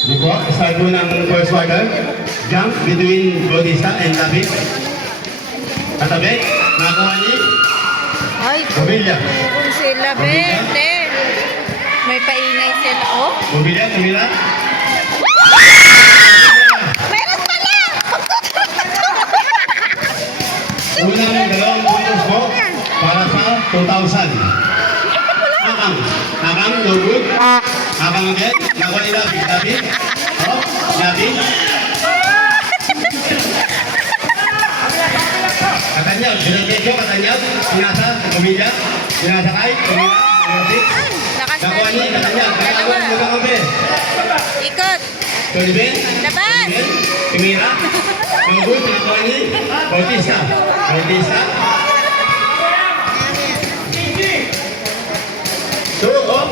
Di po, start po ng first quarter. Jump between Bautista and David. Katabi, nakakuha ni Ay, Mobilya. meron sila, Bente. May paingay sila, oh. Mobilya, tumira. Meron pala! Unang dalawang puntos po para sa 2,000. Akang, no good. Akang again, nakuha ni David. Oh, David. Katanyag, Diretso, Katanyag, sinasa, Pamilya, sinasakay, Pamilya, Lakas na nakuha ni rin. Katanyag, Dalawa. Katanyag, Ikot. Tolibin, Labas. Tumira, no good, nakuha ni Bautista. Bautista. Oh.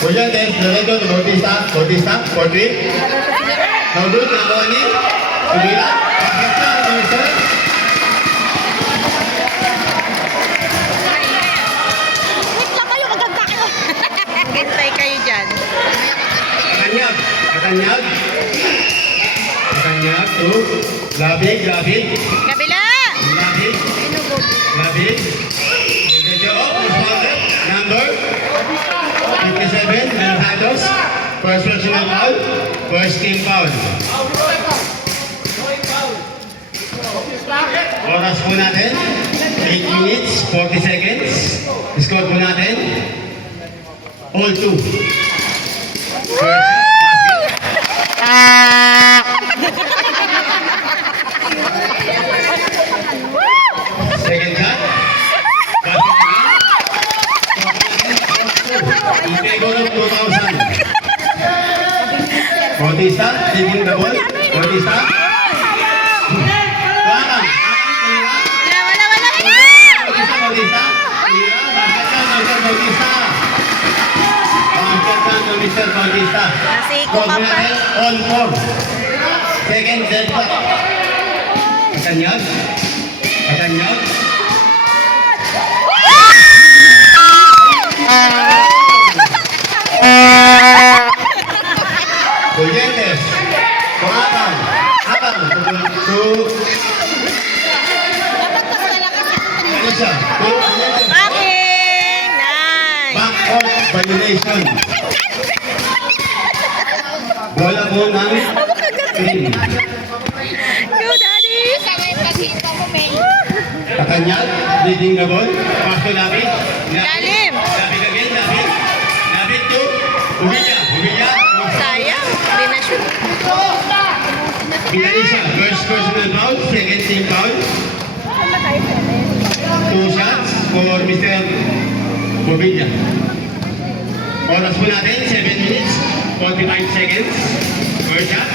Hujan deh, Diretso, Bautista, Bautista, Portri. No good, nakuha ni Tumira. Wait lang kayo, maganda kayo. Hintay kayo dyan. Katanyag, Katanyag. Katanyag, two. Labig, labig. Kabila. Labig, labig. Diretso, responder. Number 57, Mercados. First personal foul. First team foul. Oras po natin, 8 minutes, 40 seconds. Score po natin, all 2. Second shot. In favor of 2,000. Bautista, taking the ball. Bautista. Wala. Bautista. Mr. Bautista. Nasiko ka pa. All 4. Second dead back. Katanyag. Katanyag. Gullientes. Kumakang. Akang. Isa. Backing! Nice! Back-off violation. Bola po ng team. Go, Daddy! Katanyag, leading the ball. Pass to David. Lalim. David again, David. David to Humilla. Humilla. Sayang, hindi na shoot. Pinalisa. First personal foul, second team foul. 2 shots for Mr. Humilla. Oras po natin, 7 minutes, 45 seconds. First shot.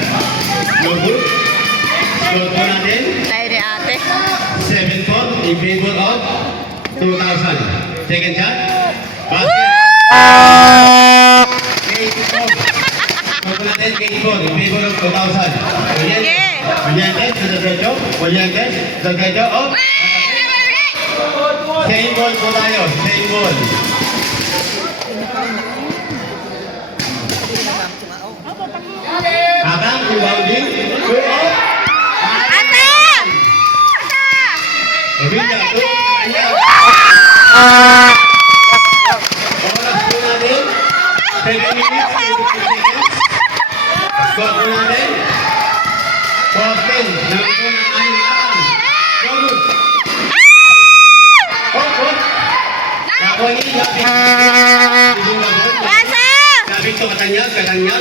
No good. Score po natin, Tayo ni ate. 7-4 in favor of 2,000. Second shot. Basket. 84. Score po natin, 84 in favor of 2,000. Willientes, sa Diretso. Willientes, sa Diretso. Oh! Same ball po tayo. Same ball. Akang, rebounding. Go up. Ate! Humilla, go. Ayan. Oras po natin. 7 minutes, 22 seconds. Score po natin. 14. Naman po ng aning akang. Go, go. Oh. Nakuha ni David. Pasa! David to Katanyag,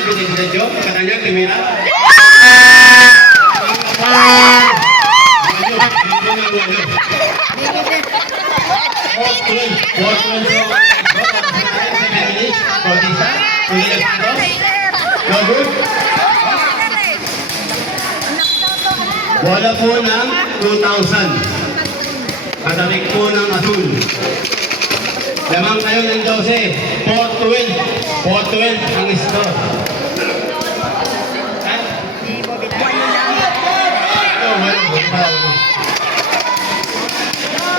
Diretso. Katanyag, Tumira. Wala po ng 2,000. Katabik po ng asul. Lamang kayo ng 12. 4-12. 4-12 ang score.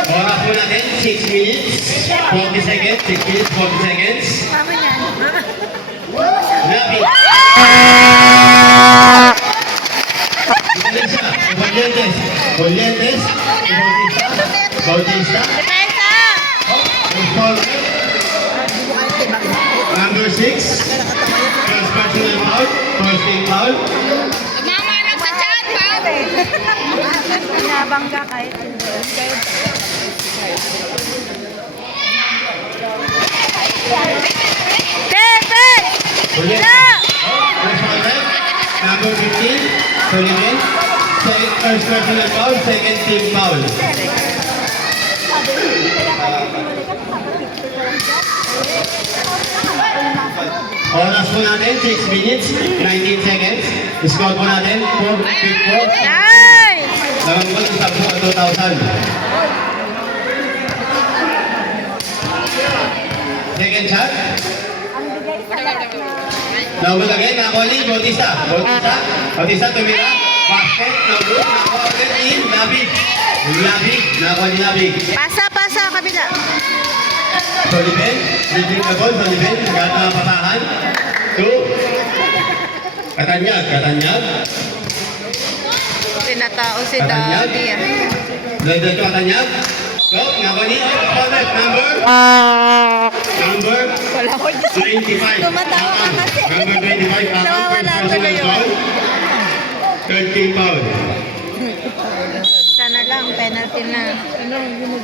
Oras po natin, 6 minutes, 40 seconds, 6 minutes, 40 seconds. Tama yan. Lapit. Ito siya. Valientes. Valientes. Bautista. Depensa! Number 6. First personal foul. First team foul. Mamanap sa chat, pare! Nabangga kahit Depen! Valientes. First foul. Number 15. Sullivan. First personal foul. Second team foul. Oras po natin, 6 minutes, 19 seconds. Score po natin, 4-4. Nice! Naman po ng sabso at 2,000. Second shot. Double again, Nakoli, Bautista. Bautista, Bautista, tumira. Basket, no-good. Nakuha ulit in, Labig. Labig, Nakoli, Labig. Pasa, kabila. Sullivan, leading the ball, Sullivan, agad na patahan. 2. Katanyag, Katanyag. Tinatao si Daddy. Leader to Katanyag. Go, Nakoli, corner, number Wala ko dyan. 25. Tumatawa ka kasi. Number 25, Nawawala tuloy yun. 13 foul. Sana lang, penalty na.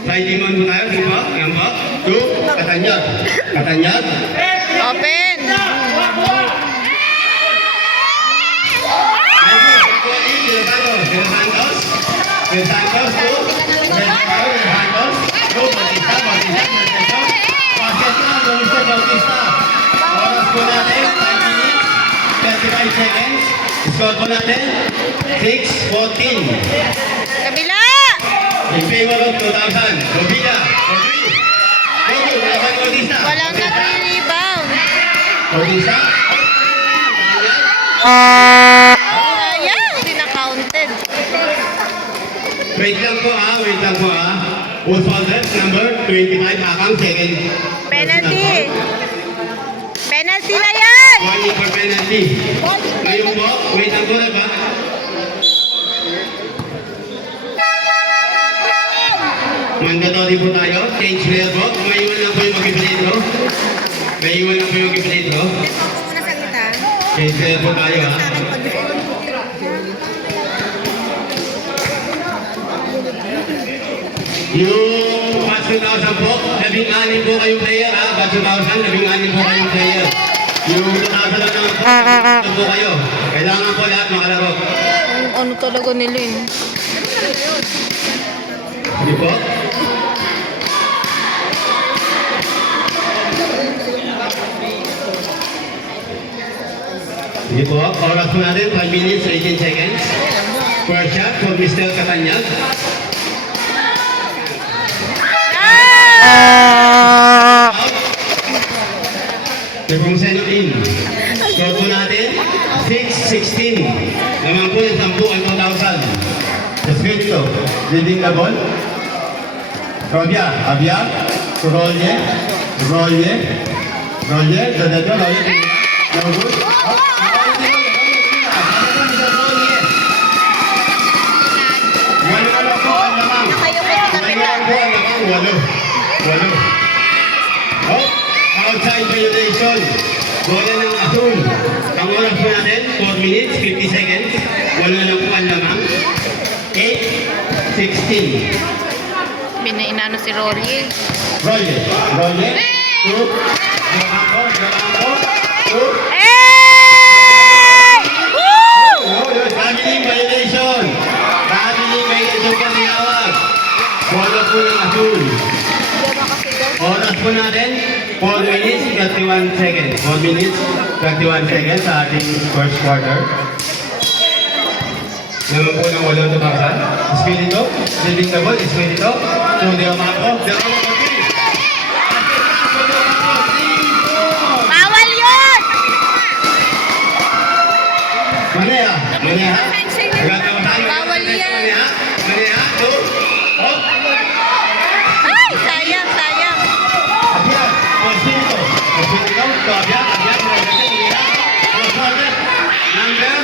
Side demon po tayo, di ba? Yan ba? 2, Katanyag. Katanyag. Open! Del Santos, 2. Del Santos, 2. Bautista, Bautista. Basket na, Mr. Bautista. Oras po natin, 5 minutes, 35 seconds. Score po natin, 6-14. Kabila! In favor of 2,000. Robida. Rodri. Thank you. Laban Bautista. Walang nag-rebound. Bautista. Ayan, hindi na-counted. Wait lang po wait lang po Who's on that? Number 25, Akang, second. Penalty. Penalty na yan! 1 year for penalty. Ngayon po, wait lang po na ba? Mandatory po tayo. Change player po. Maiwan lang po yung mag-i-play bro. Maiwan lang po yung mag-i-play bro. Change player po tayo Yung pass 2,000 po, 16 po kayong player Pass 2,000, 16 po kayong player. Yung 2,000 lang naman po kayo. Kailangan po lahat makalaro. Ano talaga nila yun? Hindi po? Sige po, oras po natin, 5 minutes, 18 seconds. First shot for Mr. Katanyag. Nepomuceno in. Score po natin, 6-16. Naman po yung 10 ay 2,000. Espirito, leading the ball. Robia, Abia, Rolye, Rolye, Rolye, Dadado, Rolye, no good. Wala po ang lamang. Wala po ang lamang, walo. Walo. Oh, outside violation. Bola ng asul. Ang oras po natin, 4 minutes, 50 seconds. Wala na po ang lamang. 8-16. Pinainano si Rolly. Rolye. Rolye. 2. Jabangko. Jabangko. 2. Hey! Woo! Family violation. Family violation po tinawag. Bola po ng asul. Oras po natin, 4 minutes, 31 seconds. 4 minutes, 31 seconds sa ating first quarter. Naman po ng walong tumakan. Espirito, leading the ball, Espirito. So, di ako makako. Di ako makako. Bawal yun! Maneha. Maneha. Agad na matalo. Bawal yan. Maneha. Maneha. 2. Oh. to Abiak. Abiak, tumira. Number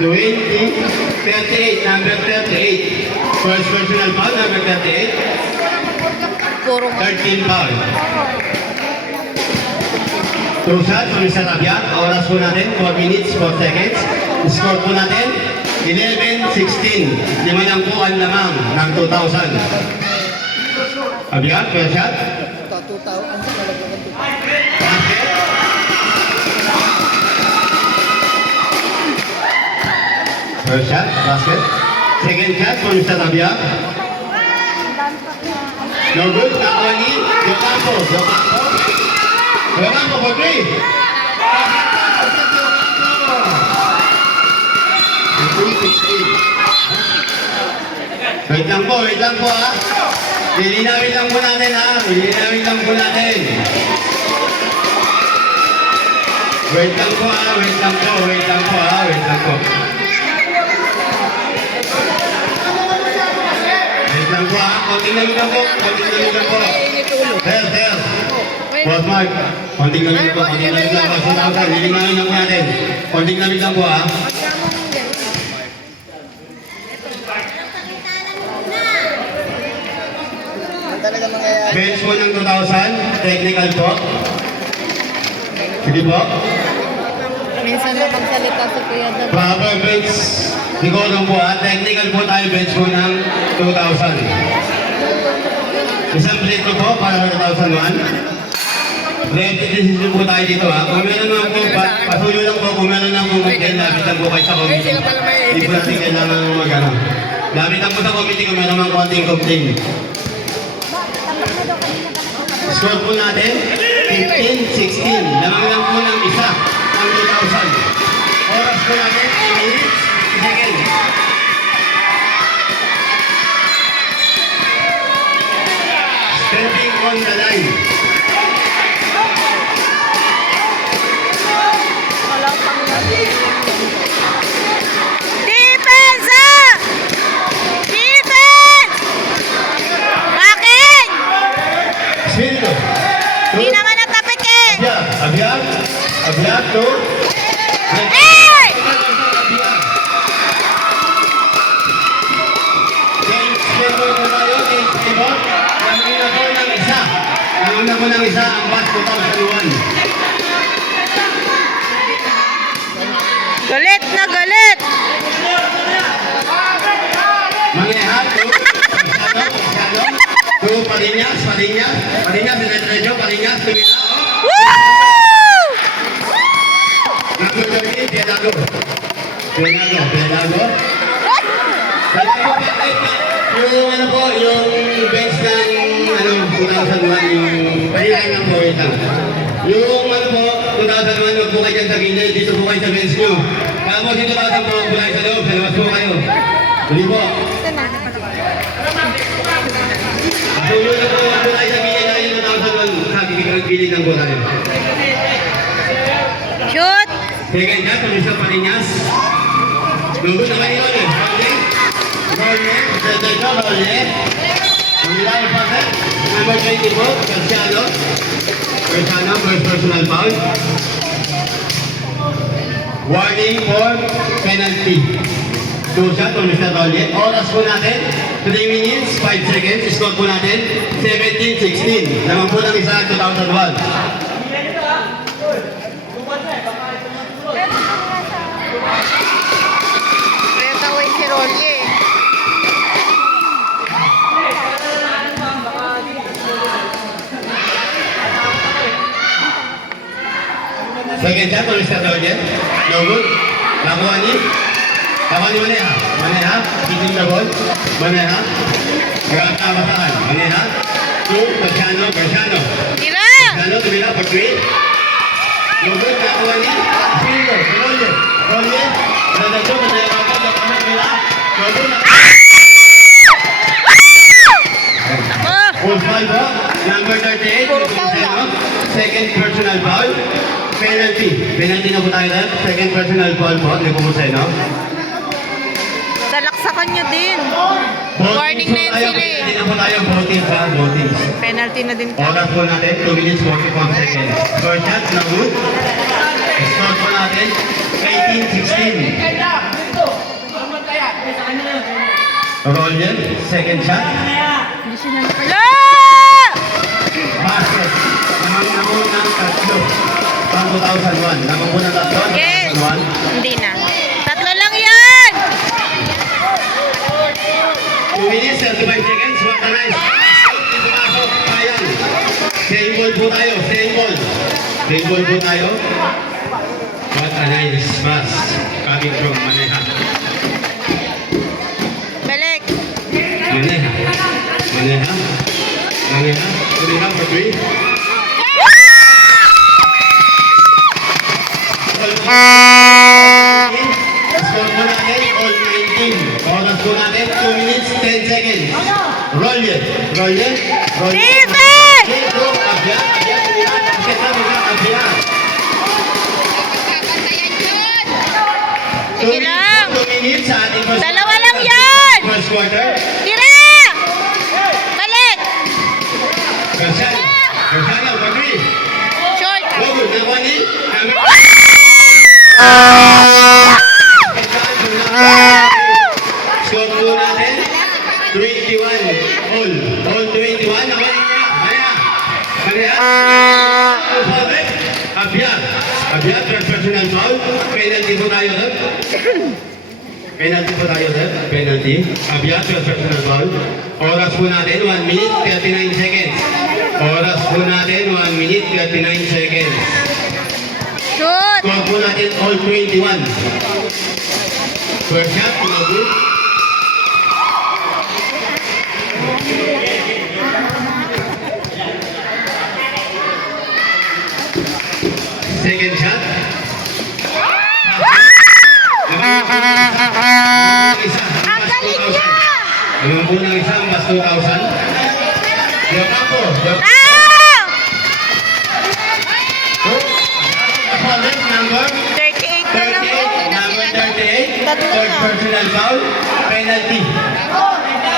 38, number 38. First personal foul, number 38. Puro 13 foul. Two shots from Mr. Abiak. Oras po natin, 4 minutes, 4 seconds. Score po natin, 11-16. Lima lang po ang lamang ng 2,000. Abiak, first shot. Basket. First shot, basket. Second shot from Mr. Abiak. No good, nakuha ni Yocampo. Yocampo for 3. Wait lang po ha. Lilinawin lang po natin ha. Lilinawin lang po natin. Wait lang po ha. Wait lang po ha. Wait lang po. Wait lang po ha. Konting lamig lang po. Sir. Boss Mark. Konting lamig po. Lilinawin lang po natin. Konting lamig lang po ha. Bench po ng 2,000, technical po. Sige po. Minsan lang magsalita sa kuya doon. Proper bench. Siguro po ha, technical po tayo bench po ng 2,000. Isang plate po para sa 2,001. Ready decision po tayo dito ha. Kung meron naman po, pasuyo lang po kung meron naman po mag-end, lapit lang po kayo sa committee. Hindi po natin kailangan mag-ano. Lapit lang po sa committee kung meron naman konting complaint. Score po natin, 15-16. Lamang lang po ng isa ang 2,000. Oras po natin, 8 minutes, 2 seconds. Stepping on the line. Walang panglabi. Defense! Defense! Bakit? Spirito. Hindi naman natapik eh! Abiak, to. Hey! Change favor po tayo, change favor. Lamang na po ng isa ang batch 2001. Galit na galit! Mangyayat, to Pariñas, Diretrejo, tumila. Woo! Number 13, Piedado. Yung ano po, yung bench ng 2001, yung palilain lang po, wait lang. Yung ano po, 2001, huwag po kayo dyan sa gilid, dito po kayo sa bench nyo. Tapos yung 2000 po, huwag po kayo sa loob, sa labas po kayo. Hindi po. Sulo na po, huwag po kayo sa gilid, dahil yung 2001, sa gilid lang po tayo. Shoot! Second shot, Mr. Pariñas. Lugod na kayo yun eh. Rolle. Pumila yung passer. Number 24, Garciano, first personal foul. Warning for penalty. Two shot on Mr. Rolle. Oras po natin, 3 minutes, 5 seconds. Score po natin, 17-16. Naman po ng isa 2001. Kaya tawin si Rolly eh. Second shot on Mr. Rolle. No good. Nakuha ni Maneha. Hitting the ball. Maneha. Basahan. Maneha. To Garciano. Tira! Garciano, tumila for 3. No good. Nakuha ni Rolle. Diretrejo, tumila. No good. Full foul po. Number 38. Puro foul lang. Second personal foul. Penalty na po tayo dahil. Second personal foul po. Hindi po po sa'yo, no? Salaksakan nyo din. Warning na yun sila eh. Hindi na po tayo voting sa voting. Penalty na din to. Oras po natin, 2 minutes 44 seconds. First shot, na good. Score po natin, 18-16. Roller, second shot. Wala! Basket. Namunang tatlo. Pang 2001. Namunang tatlo. Yes. 2001. Hindi na. Tatlo lang yan! 2 minutes, 35 seconds. What a nice. Pumasok. Ayan. Same ball po tayo. Same ball. Same ball po tayo. What a nice pass. Coming from Maneha. Balik. Maneha. Maneha. Maneha. Maneha for 3. Score po natin, all 19. Oras po natin, 2 minutes, 10 seconds. Roll it. Roll it. Roll it. Defense! Dito, abyan. Abyan, abyan. Basket na, abyan, abyan. Sige lang. 2 minutes sa ating first Dalawa lang yan! first quarter. Tira! Balik! Garciano. Garciano, for 3. Short! Go good. Nakuha ni. Score po natin, 21. All. All 21. Nakuha ni. Maya. Maya. Abyan. Abyan, first personal foul. Penalty po tayo doon. Penalty po tayo doon. Penalty. Abyan, first personal foul. Oras po natin, 1 minute, 39 seconds. Oras po natin, 1 minute, 39 seconds. Shoot! Score po natin, all 21. First shot, no good. Second shot. Ang galing niya! Ang unang isang mas 2,000. Yokapo. Ah! Number 38 na lang. 38. Number 38. Tatlo Third na. personal foul. Penalty.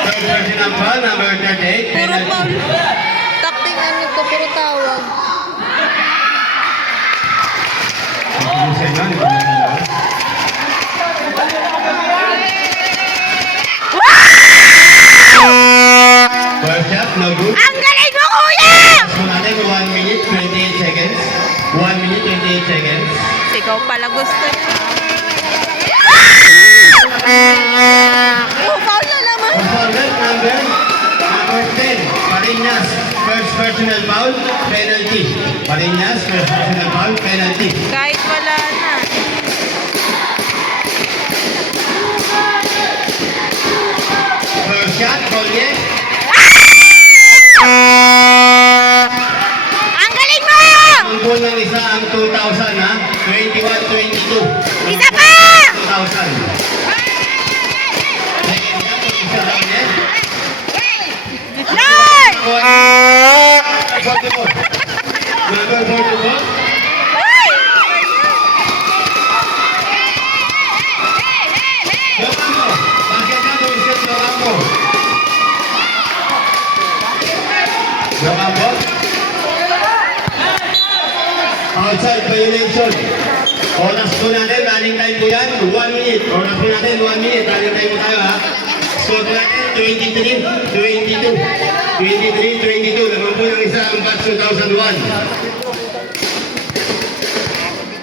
Third personal foul. Number 38. Puro Penalty. foul. Takting ano ko, puro tawag. First shot, no good. Ang galing mo, kuya! So natin, 1 minute, 28 seconds. 1 minute, 28 seconds. Ikaw pala gusto niya. Oh, foul na naman. Opponent number 10, Parinas. First personal foul, penalty. Parinas, first personal foul, penalty. Kahit wala na. First shot, Collier. Ang galing mo! Ang goal ng isa ang 2,000 ha. 21-22. Isa pa! 2,000. Second shot, isa Collier. Lord! 44. Number 44. Ay! Locampo. Bakit ka doon siya Locampo? Locampo. Outside violation. Oras po natin, running time po yan, 1 minute. Oras po natin, 1 minute. Running time po tayo ha. Score po natin, 23-22. 23-22. Naman po ng isang batch 2001.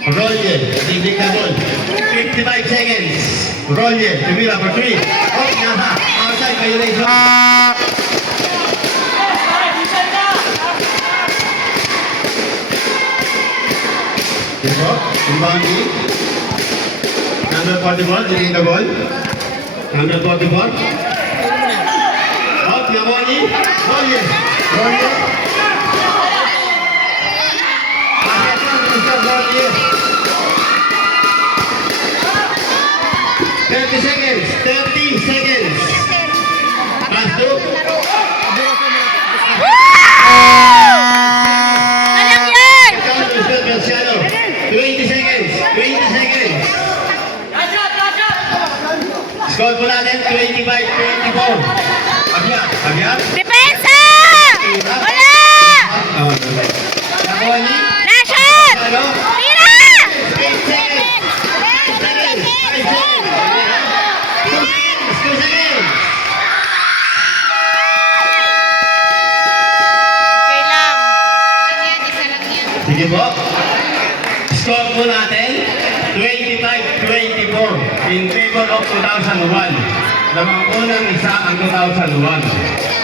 Roller, big na ball. 55 seconds. Roller, tumira for 3. Oh, nasa. Outside violation. Diba? Rebounding. Number 44, leading the ball. Number 44. Up, Yamani. Roller. Roller. Basket na, Mr. Roller. 30 seconds. 30 seconds. Pass to. Alam yan! Mr. Garciano. 20 seconds. 20 seconds. Score po natin, 25-24. 2 seconds. Okay lang. Sige po. Score po natin, 25-24 in favor of 2001. Lamang unang isa ang 2001.